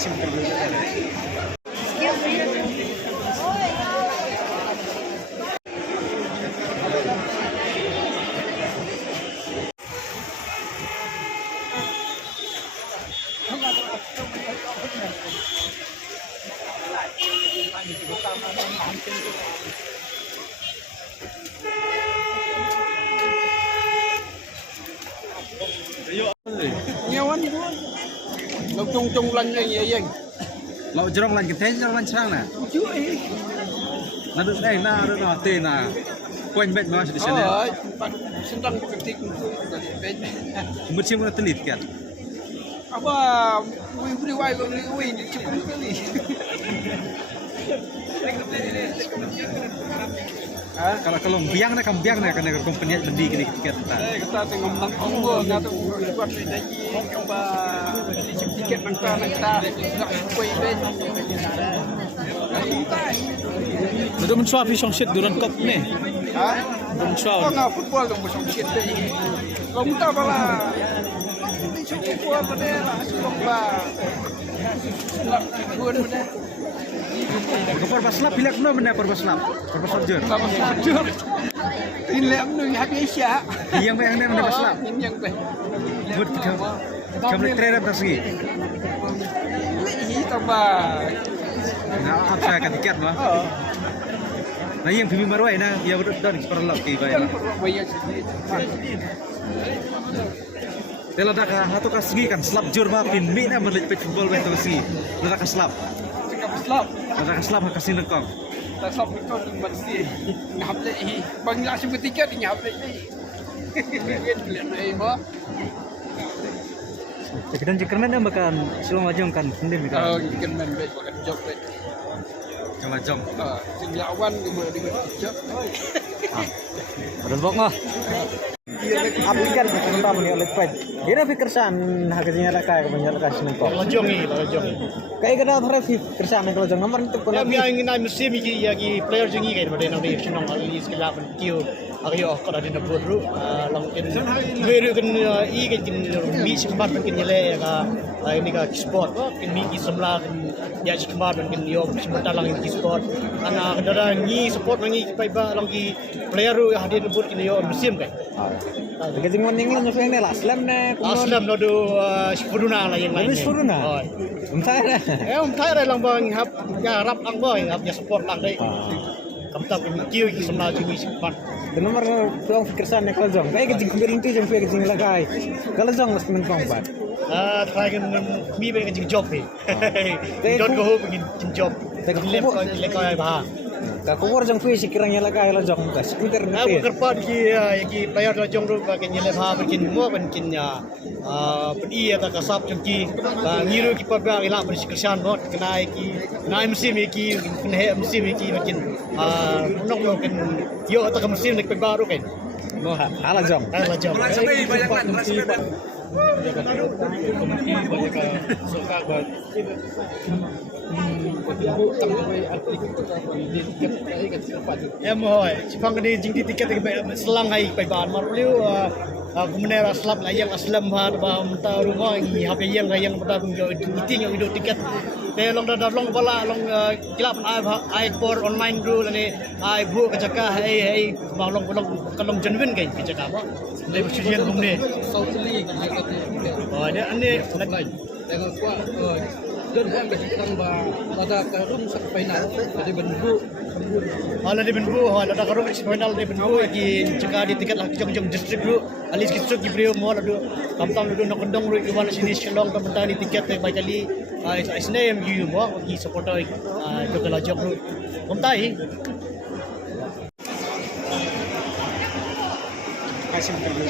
Kasih dulu. Nyawan itu, lo cung lanh yang Lo jerong lan kita jerong lan serang na. cuy. Nadu na ado na te na. Poin bet mas di sana. Oh, sedang ketik Mesti mau telit kan. apa beri wai ini cukup kali. Kalau biang na kan company beli kini tiket kita. Kita tengok menang Kongo ngatu buat lagi coba tiket nangka nak kuih ben. Nado man swap isang shit duran cup ni. Ha? Duran swap. Kau ngah football dong musuh shit ni. Kau minta bala. Football pada lah coba. Nak ikut pada. Kepor paslap pilek no benda perpaslap. Perpaslap jur. Sama jujur. Ini amnu habis ya. Yang benda paslap. Yang be. Buat kamu trainer bersegi. Ini tambah. Nah, apa saya akan tiket mah. Nah, yang bimi marwai na, ya udah dan perlok ki bayar. Tela dak hatu kasgi kan slap jur mah pin mi na belit pe football ben to si. Dak slap. Slap. Dak slap kasih nekong. Tak slap itu mesti ngap lagi. Bang nak sebut tiket ngap lagi. Lihat ni mah. Kita jekermen yang bahkan silang wajong kan sendiri Oh, kan. ikan man baik bukan job baik. Cuma jong. Sejauhan dia job. Ada bok mah. Aplikan kita punya oleh pet. Dia fikir san haknya lah kayak punya lah kasih nengkok. Lojong. Kayak kita harus fikir san kalau jong nomor itu pun. Ya mi ang musim iki yagi player jengi kay bade nang di sinong ali skila ban kiu agyo kada din bodru lang kin veru kan I kan kin mi sempat kin yele ka ini ka sport kin mi ki samla ya jikmar kin yo sempat lang ki sport ana kadara ni support ngi pai ba lang ki player ru hadir bot kin yo musim kay. Kasi mo ninglan yung feng nila aslam na Aslam no do spuruna la yang lain. Spuruna. Untay na. Thai lang bang hap ya rap ang boy hap ya support lang dai. Kamtap kin kiu ki samla jengi sempat. The nomor tuang fikir san na kalau jong. Kayak kasi kumpirin tu jong fikir jing lagay. Kalau jong mas menpang bat. Try kan mi ba kan job eh. Don't go home kin job. Lep ko ay bah. Kakuwar jong fikir sikirang yala kay lo jong tas. Kumpirin na. Aku kerpat ki player do jong ru ba kin lep ha kin mo ban kin ya pen I ta kasap jong ki ngiru ki pa ba ila ban sikirsan mo kenai ki nai musim ki kin he musim ki kin nok kin yo ta musim nek baru kan. Mo hala jong. Ala job. Em hỏi phong cái đi chính thì ticket thì selang hay phải bàn mà liu kemudian aslam lah yang aslam ha ba mta rumah yang hab yang mta meeting yang video tiket te long da long bala long kilap ai por online ru ni ai bu ka jaka ai ma long long genuine kai ka jaka ba le bersujian kumne South League oh dia ane dengan kuat dan kan berhutang pada karung sampai final jadi benbu Hala di benbu hala da karung final di benbu ki jaka di tiket lah jong district ru alis ki suk ibrio mo la do kamtam do nakondong ru iwan sini shalong ka benta di tiket ba kali isne em yu mo ki supporter do kala jok ru komtai Kasih dulu.